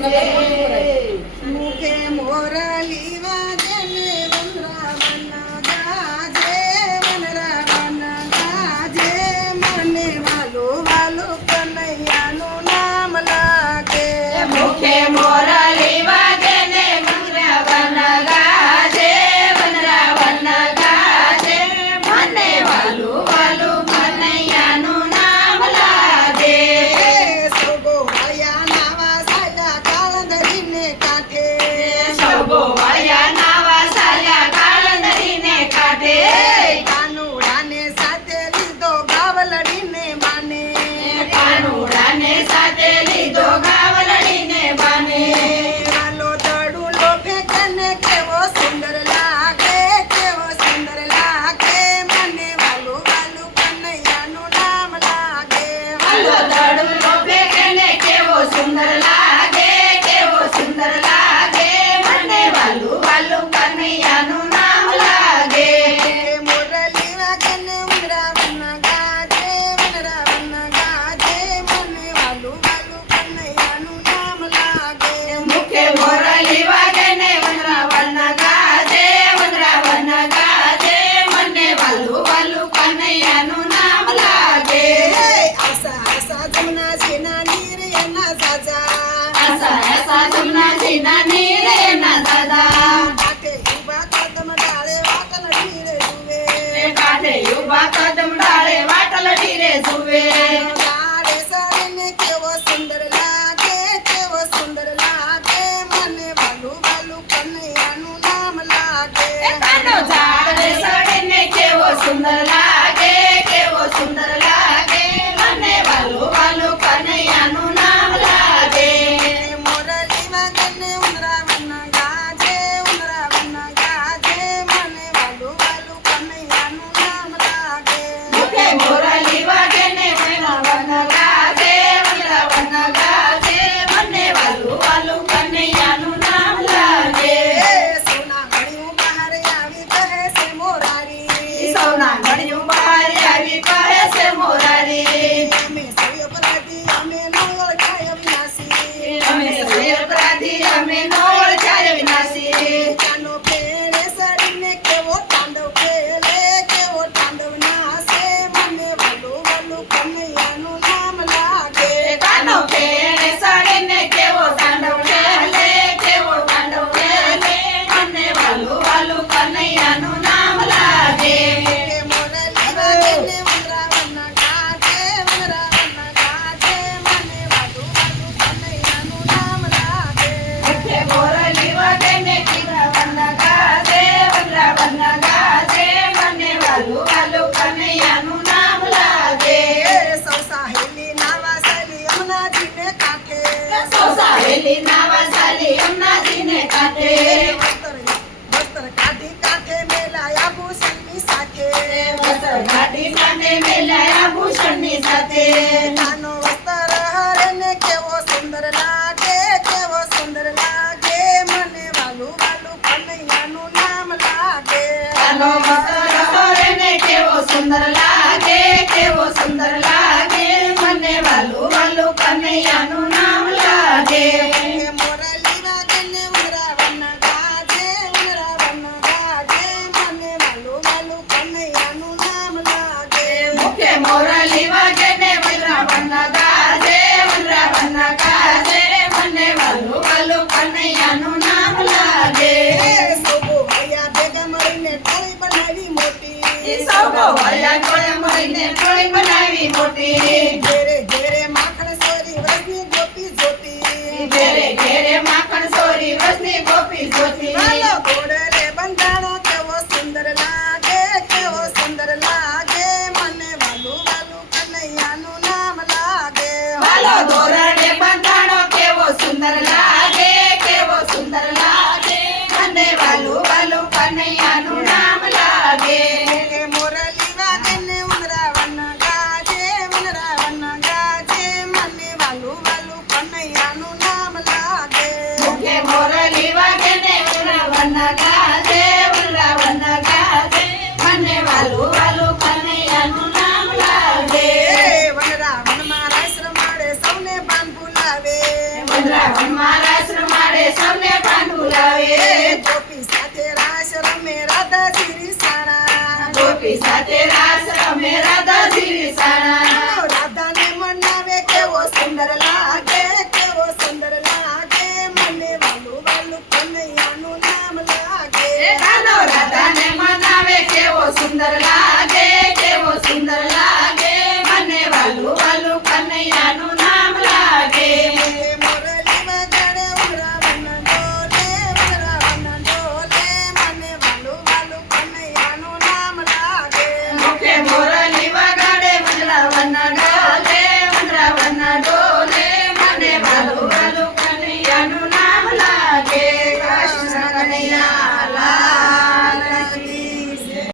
Yeah. ચાલો દડું રોપે કને કેવો સુંદર લાગે જમના સેના નીર એના સાજા એસા જમના સેના નીર એના સાજા કાઠે ઊભા કદમ ડાળે વાટલ ઢીરે જુવે કાઠે ઊભા કદમ ડાળે વાટલ ઢીરે જુવે ડાળે સાડીને કેવો સુંદર લાગે કેવો સુંદર લાગે. મને વાલુ વાલુ કનૈયાનું નામ લાગે. કાનો ઝાડ સાડીને કેવો સુંદર લાગે ના ઘડિયું મારી આવી પર કાઢી નાવા સાલી ભૂષણની સાથે. વસ્ત્ર કાઢી કેવો સુંદર લાગે કેવો સુંદર લાગે. મને વાલું વાલું કનૈયાનું નામ કેવો સુંદર લાગે કેવો સુંદર લાગે. મને વાલું કનૈયાનું સૌ ભયા ગોળે મળીને ગોળી બનાવી મોટી સાથે રાસ રમે રાધા જીરી સાણા darling.